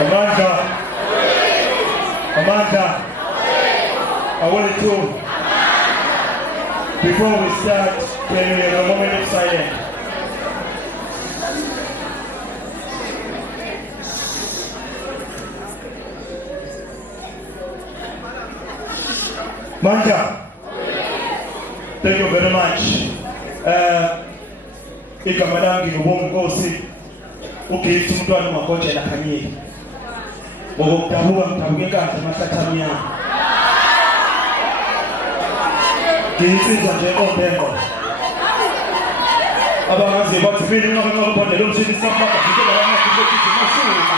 Amanda. Amanda. I want to, before we start, can we have a moment of silence? Manja, thank you very much. Igama lami ngubongosi uGift umntwana uMagoje lakhanyile. Ngokudabuka ngidabuke kahle amahlathami yami. Nginsizwa nje obengo. Abangazi bathi mina ngakubonela umthini sapaka ngizela ngakho ukuthi masuka.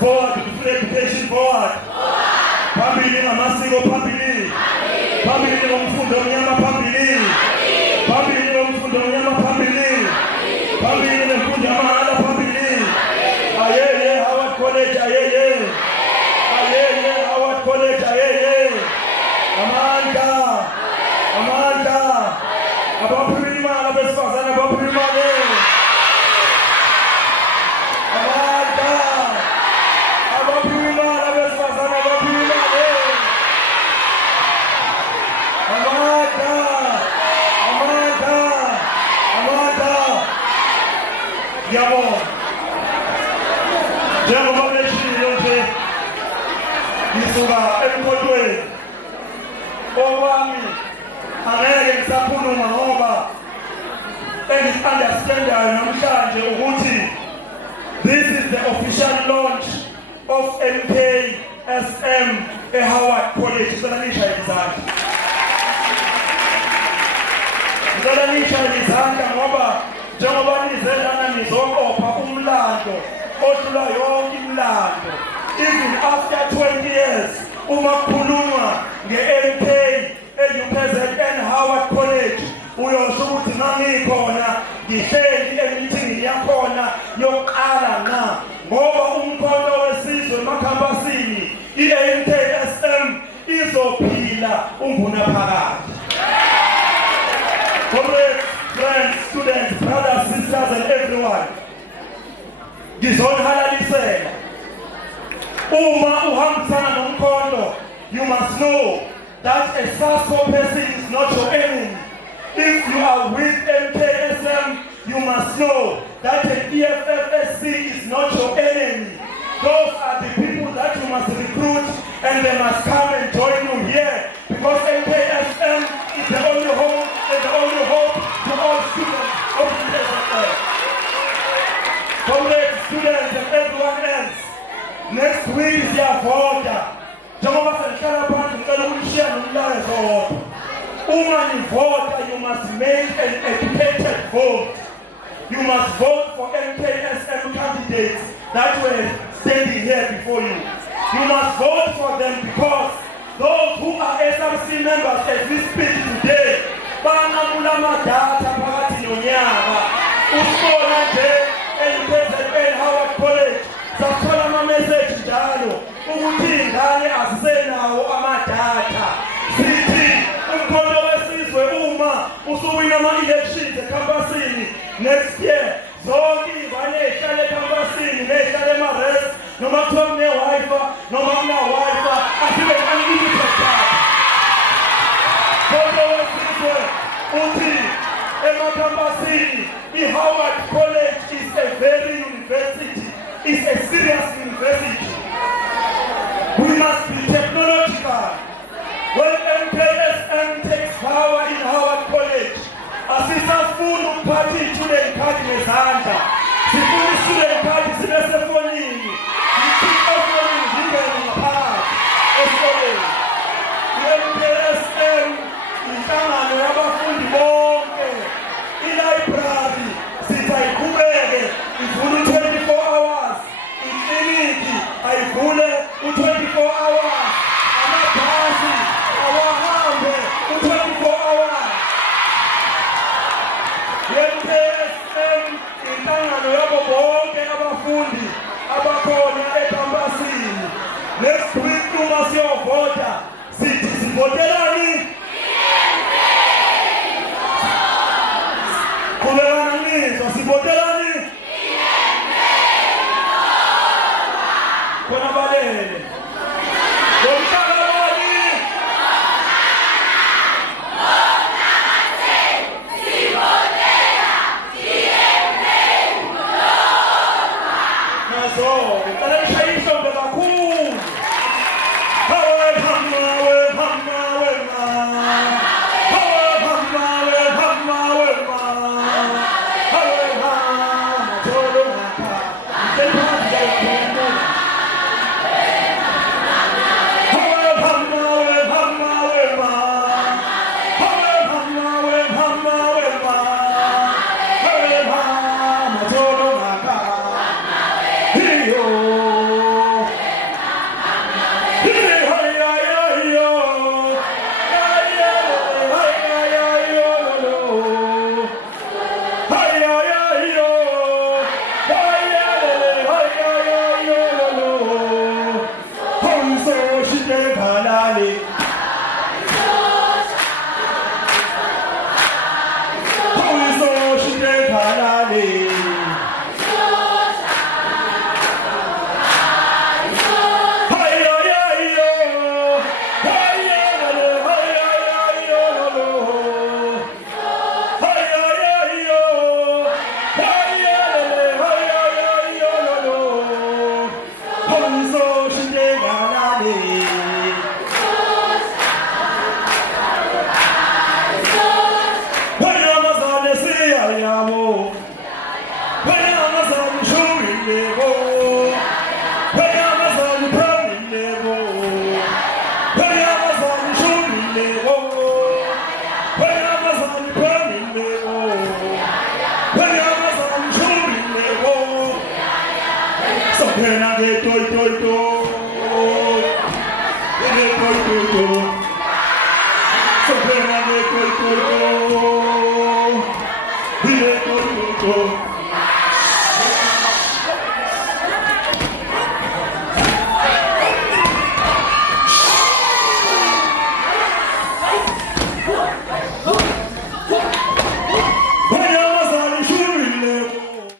Forward, education forward. Pambili na masiko pambili. Pambili na mfundo nyama pambili. Pambili na mfundo nyama pambili. Pambili na mfundo nyama pambili. Ayeye Howard College ayeye. Ayeye Howard College ayeye. Amanda. Amanda. Abapulima abesifazana abapulima le. Yabo. Njengoba beshilo nje ngisuka emkhonweni okwami angeke ngisakhuluma ngoba engisunderstandayo namhlanje ukuthi this is the official launch of MKSM eHoward College. Ngizolanisha izandla ngoba njengoba nizela nizokopha umlando odlula yonke imlando. Even after 20 years uma kukhulunywa nge-MK e-UPZN Howard College uyosho ukuthi ngangikhona ngihleli emithini yakhona yokuqala na ngoba umkhonto wesizwe emakhambasini i-MKSM izophila unguna phakathi. Comrades, friends, students, brothers, sisters, and everyone. Ngizonihalalisela. Uma uhambisana nomkhondo, you must know that a SASCO person is not your enemy. If you are with MKSM, you must know that an EFFSC is not your enemy. Those are the people must come and join you here because MKSM is the only home and the only hope to all students of the USSR. Comrades, students and everyone else, next week is your vote. Njengoba senihlala phansi ngicela ukushiya nomlayezo wodwa. Uma nivota, you must make an educated vote. You must vote for MKSM candidates that were standing here before you. You must vote for them because those who are SRC members as we speak today, bangamula madata phakathi nonyaka. Usibona nje eUKZN Howard College sathola ama-message njalo ukuthi ingane asisenawo amadata. Sithi umkhonto wesizwe uma usuwina ama-elections ekhampasini next year, zonke iy'ngane ey'hlala ekhampasini ney'hlala ema-rest noma kuthiwa kune-Wi-Fi noma kuna-Wi-Fi asibe unlimited data. Umkhonto wesizwe uthi emakhampasini i-Howard College is a very university. It's a serious university. We must be technological. When MKSM takes power in Howard College, asisafuni ukuphatha i-student card ngezandla. Sifuna i-student card sibe sefonini. Yikhiphe efonini zingene ngaphakathi esikoleni. I-MKSM inhlangano yabafundi bonke. I-library sithi ayiqhubeke ivule u-24 hours. Ikliniki ayivule u-24 hours. Amabhasi awahambe u-24 hours. I-MKSM inhlangano yabo bonke abafundi abakhona ekhampasini. Next week uma siyovota sithi sivotelani? Kulelana nizwa sivotelani? Khona balele. Toi, toi, toi.